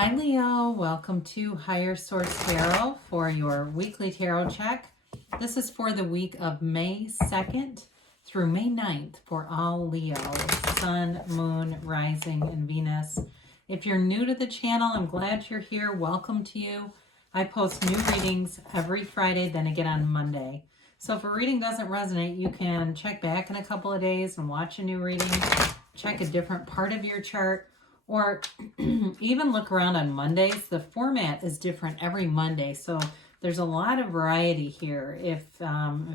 Hi Leo, welcome to Higher Source Tarot for your weekly tarot check. This is for the week of May 2nd through May 9th for all Leos, Sun, Moon, Rising, and Venus. If you're new to the channel, I'm glad you're here. Welcome to you. I post new readings every Friday, then again on Monday. So if a reading doesn't resonate, you can check back in a couple of days and watch a new reading, check a different part of your chart, or even look around on Mondays. The format is different every Monday, so there's a lot of variety here. If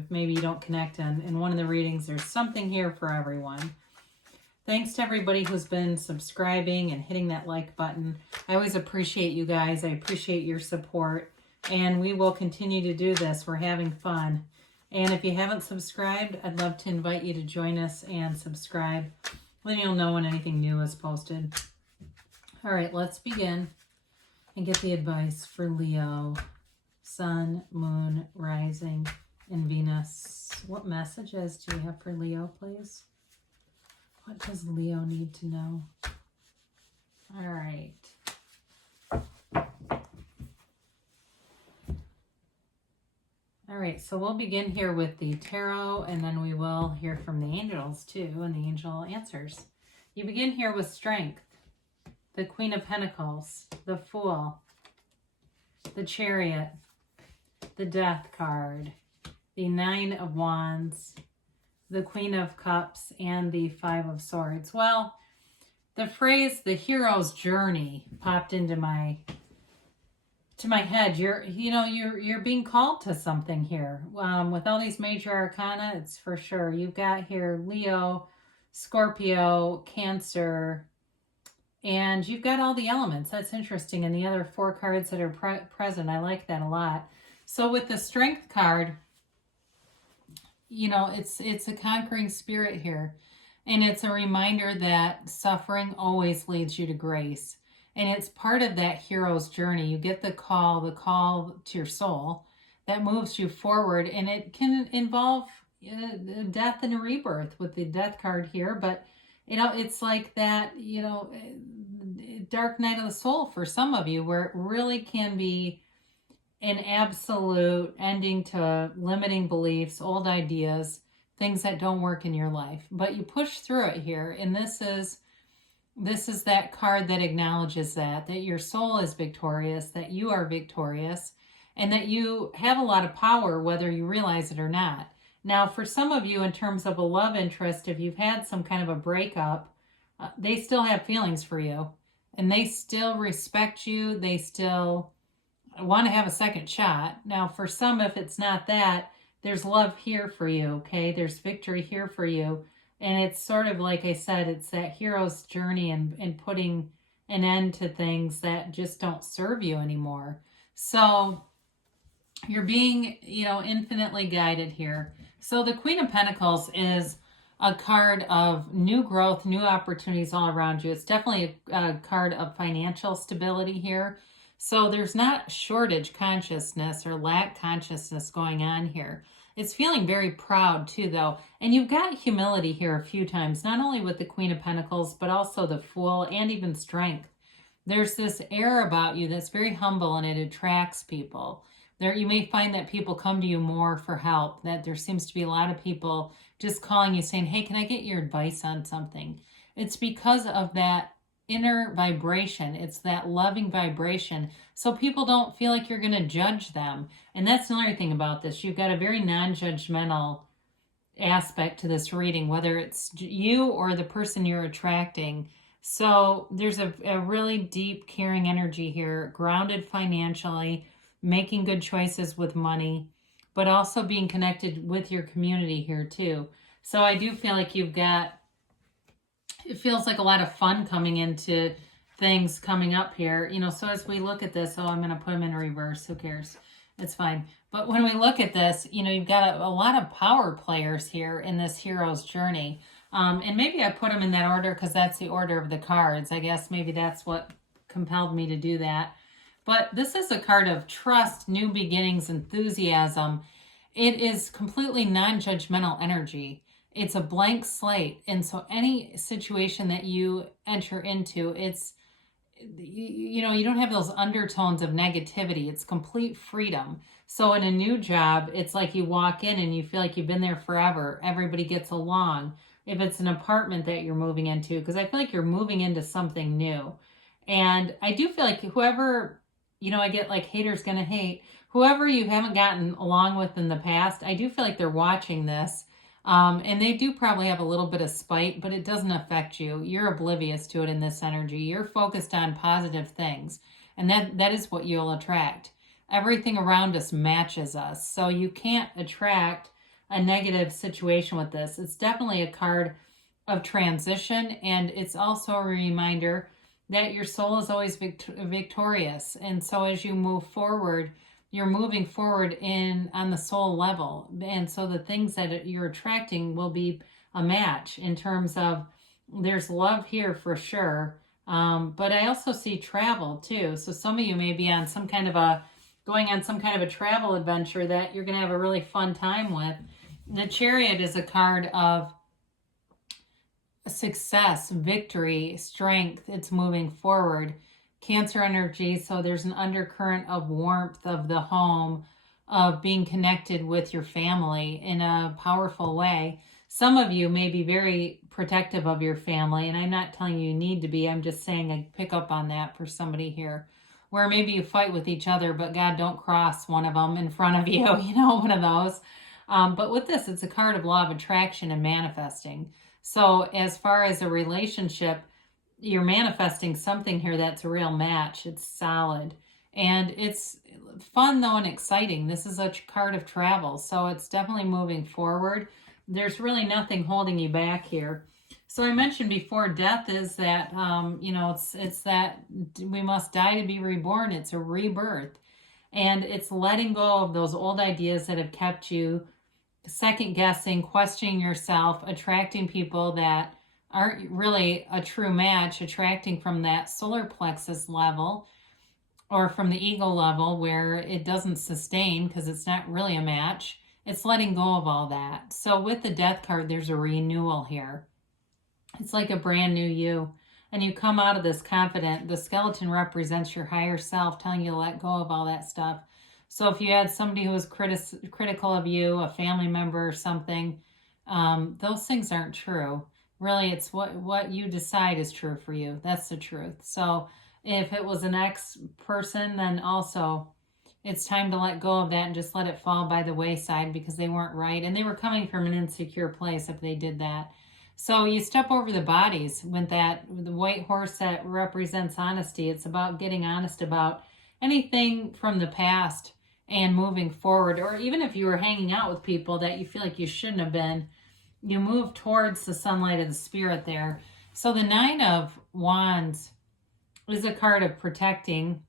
maybe you don't connect in one of the readings, there's something here for everyone. Thanks to everybody who's been subscribing and hitting that like button. I always appreciate you guys. I appreciate your support, and we will continue to do this. We're having fun. And if you haven't subscribed, I'd love to invite you to join us and subscribe. Then you'll know when anything new is posted. All right, let's begin and get the advice for Leo, Sun, Moon, Rising, and Venus. What messages do you have for Leo, please? What does Leo need to know? All right. All right, so we'll begin here with the tarot, and then we will hear from the angels too, and the angel answers. You begin here with Strength, the Queen of Pentacles, the Fool, the Chariot, the Death card, the Nine of Wands, the Queen of Cups, and the Five of Swords. Well, the phrase "the hero's journey" popped into my head. You're being called to something here. With all these major arcana, it's for sure. You've got here Leo, Scorpio, Cancer, and you've got all the elements. That's interesting. And the other four cards that are present, I like that a lot. So with the Strength card, it's a conquering spirit here. And it's a reminder that suffering always leads you to grace. And it's part of that hero's journey. You get the call to your soul that moves you forward. And it can involve death and a rebirth with the Death card here. But it's like that, dark night of the soul for some of you, where it really can be an absolute ending to limiting beliefs, old ideas, things that don't work in your life. But you push through it here. And this is that card that acknowledges that your soul is victorious, that you are victorious, and that you have a lot of power, whether you realize it or not. Now, for some of you, in terms of a love interest, if you've had some kind of a breakup, they still have feelings for you, and they still respect you. They still want to have a second shot. Now, for some, if it's not that, there's love here for you, okay? There's victory here for you. And it's sort of like I said, it's that hero's journey and putting an end to things that just don't serve you anymore. So you're being, infinitely guided here. So the Queen of Pentacles is a card of new growth, new opportunities all around you. It's definitely a card of financial stability here. So there's not shortage consciousness or lack consciousness going on here. It's feeling very proud too, though. And you've got humility here a few times, not only with the Queen of Pentacles, but also the Fool and even Strength. There's this air about you that's very humble, and it attracts people. You may find that people come to you more for help, that there seems to be a lot of people just calling you saying, hey, can I get your advice on something? It's because of that inner vibration. It's that loving vibration. So people don't feel like you're going to judge them. And that's another thing about this. You've got a very non-judgmental aspect to this reading, whether it's you or the person you're attracting. So there's a really deep, caring energy here, grounded financially, making good choices with money, but also being connected with your community here too. So I do feel like it feels like a lot of fun coming into things coming up here. So as we look at this, I'm going to put them in reverse. Who cares? It's fine. But when we look at this, you've got a lot of power players here in this hero's journey. And maybe I put them in that order because that's the order of the cards. I guess maybe that's what compelled me to do that. But this is a card of trust, new beginnings, enthusiasm. It is completely non-judgmental energy. It's a blank slate. And so any situation that you enter into, you don't have those undertones of negativity. It's complete freedom. So in a new job, it's like you walk in and you feel like you've been there forever. Everybody gets along. If it's an apartment that you're moving into, because I feel like you're moving into something new. And I do feel like whoever, I get like haters gonna hate. Whoever you haven't gotten along with in the past, I do feel like they're watching this. And they do probably have a little bit of spite, but it doesn't affect you. You're oblivious to it in this energy. You're focused on positive things. And that is what you'll attract. Everything around us matches us. So you can't attract a negative situation with this. It's definitely a card of transition. And it's also a reminder that your soul is always victorious. And so as you move forward, you're moving forward on the soul level. And so the things that you're attracting will be a match in terms of there's love here for sure. But I also see travel too. So some of you may be on going on some kind of a travel adventure that you're going to have a really fun time with. The Chariot is a card of success, victory, strength. It's moving forward. Cancer energy, so there's an undercurrent of warmth of the home, of being connected with your family in a powerful way. Some of you may be very protective of your family, and I'm not telling you need to be. I'm just saying I pick up on that for somebody here, where maybe you fight with each other, but God, don't cross one of them in front of you, one of those. But with this, it's a card of law of attraction and manifesting. So as far as a relationship, you're manifesting something here that's a real match. It's solid. And it's fun, though, and exciting. This is a card of travel, so it's definitely moving forward. There's really nothing holding you back here. So I mentioned before, death is that, it's that we must die to be reborn. It's a rebirth. And it's letting go of those old ideas that have kept you second guessing, questioning yourself, attracting people that aren't really a true match, attracting from that solar plexus level or from the ego level where it doesn't sustain because it's not really a match. It's letting go of all that. So with the death card, there's a renewal here. It's like a brand new you. And you come out of this confident. The skeleton represents your higher self, telling you to let go of all that stuff. So if you had somebody who was critical of you, a family member or something, those things aren't true. Really, it's what you decide is true for you. That's the truth. So if it was an ex-person, then also it's time to let go of that and just let it fall by the wayside because they weren't right. And they were coming from an insecure place if they did that. So you step over the bodies with the white horse that represents honesty. It's about getting honest about anything from the past and moving forward. Or even if you were hanging out with people that you feel like you shouldn't have been, you move towards the sunlight of the spirit there. So the Nine of Wands is a card of protecting.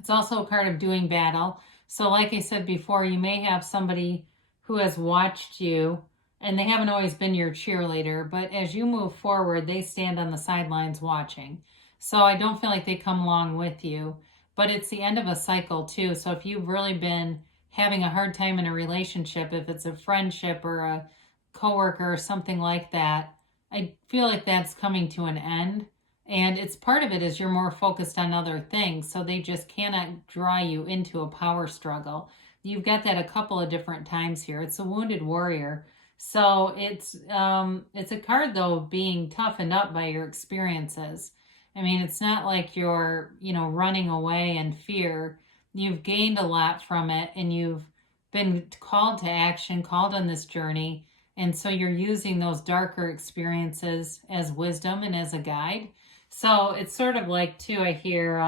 It's also a card of doing battle. So like I said before, you may have somebody who has watched you and they haven't always been your cheerleader, but as you move forward, they stand on the sidelines watching. So I don't feel like they come along with you, but it's the end of a cycle too. So if you've really been having a hard time in a relationship, if it's a friendship or a coworker or something like that, I feel like that's coming to an end. And it's part of it is you're more focused on other things. So they just cannot draw you into a power struggle. You've got that a couple of different times here. It's a wounded warrior. So it's a card though being toughened up by your experiences. I mean, it's not like you're, running away in fear. You've gained a lot from it and you've been called to action, called on this journey. And so you're using those darker experiences as wisdom and as a guide. So it's sort of like, too, I hear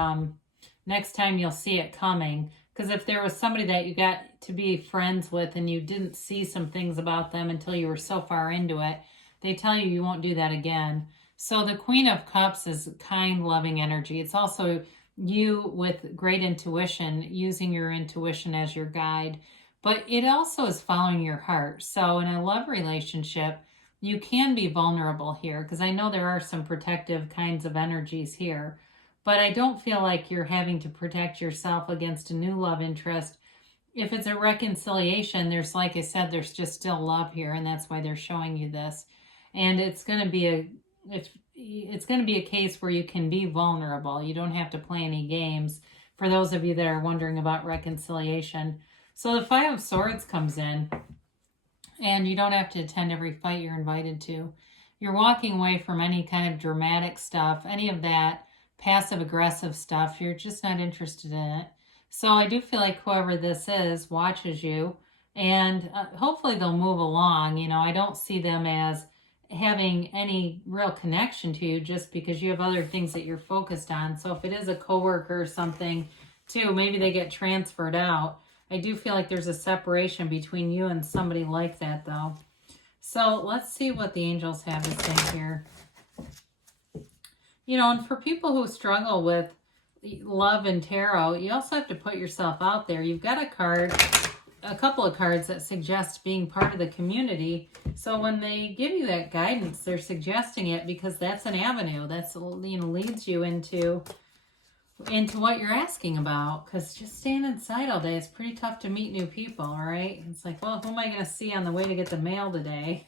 next time you'll see it coming. Because if there was somebody that you got to be friends with and you didn't see some things about them until you were so far into it, they tell you you won't do that again. So the Queen of Cups is kind, loving energy. It's also you with great intuition, using your intuition as your guide. But it also is following your heart. So in a love relationship, you can be vulnerable here because I know there are some protective kinds of energies here. But I don't feel like you're having to protect yourself against a new love interest. If it's a reconciliation, there's, like I said, there's just still love here, and that's why they're showing you this. And it's going to be it's going to be a case where you can be vulnerable. You don't have to play any games, for those of you that are wondering about reconciliation. So the Five of Swords comes in, and you don't have to attend every fight you're invited to. You're walking away from any kind of dramatic stuff, any of that passive aggressive stuff. You're just not interested in it. So I do feel like whoever this is watches you, and hopefully they'll move along. You know, I don't see them as having any real connection to you just because you have other things that you're focused on. So if it is a coworker or something too, maybe they get transferred out. I do feel like there's a separation between you and somebody like that, though. So let's see what the angels have to say here. You know, and for people who struggle with love and tarot, you also have to put yourself out there. You've got a couple of cards that suggest being part of the community. So when they give you that guidance, they're suggesting it because that's an avenue. That's, you know, leads you into what you're asking about, because just staying inside all day is pretty tough to meet new people. All right, it's like, well, who am I going to see on the way to get the mail today?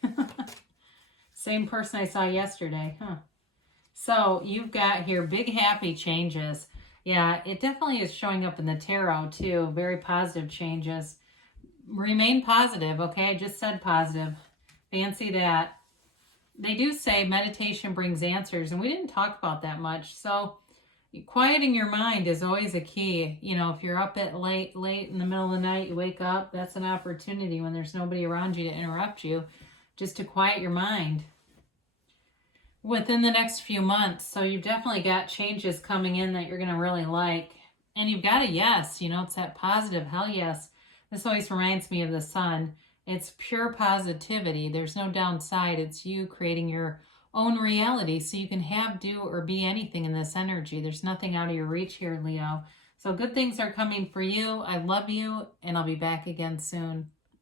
Same person I saw yesterday, huh? So you've got here big happy changes. Yeah, it definitely is showing up in the tarot too. Very positive changes. Remain positive. Okay, I just said positive. Fancy that. They do say meditation brings answers, and we didn't talk about that much. So quieting your mind is always a key. You know, if you're up at late in the middle of the night, you wake up, that's an opportunity when there's nobody around you to interrupt you, just to quiet your mind within the next few months. So you've definitely got changes coming in that you're going to really like. And you've got a yes, you know, it's that positive hell yes. This always reminds me of the sun. It's pure positivity. There's no downside. It's you creating your own reality, so you can have, do, or be anything in this energy. There's nothing out of your reach here, Leo. So good things are coming for you. I love you, and I'll be back again soon.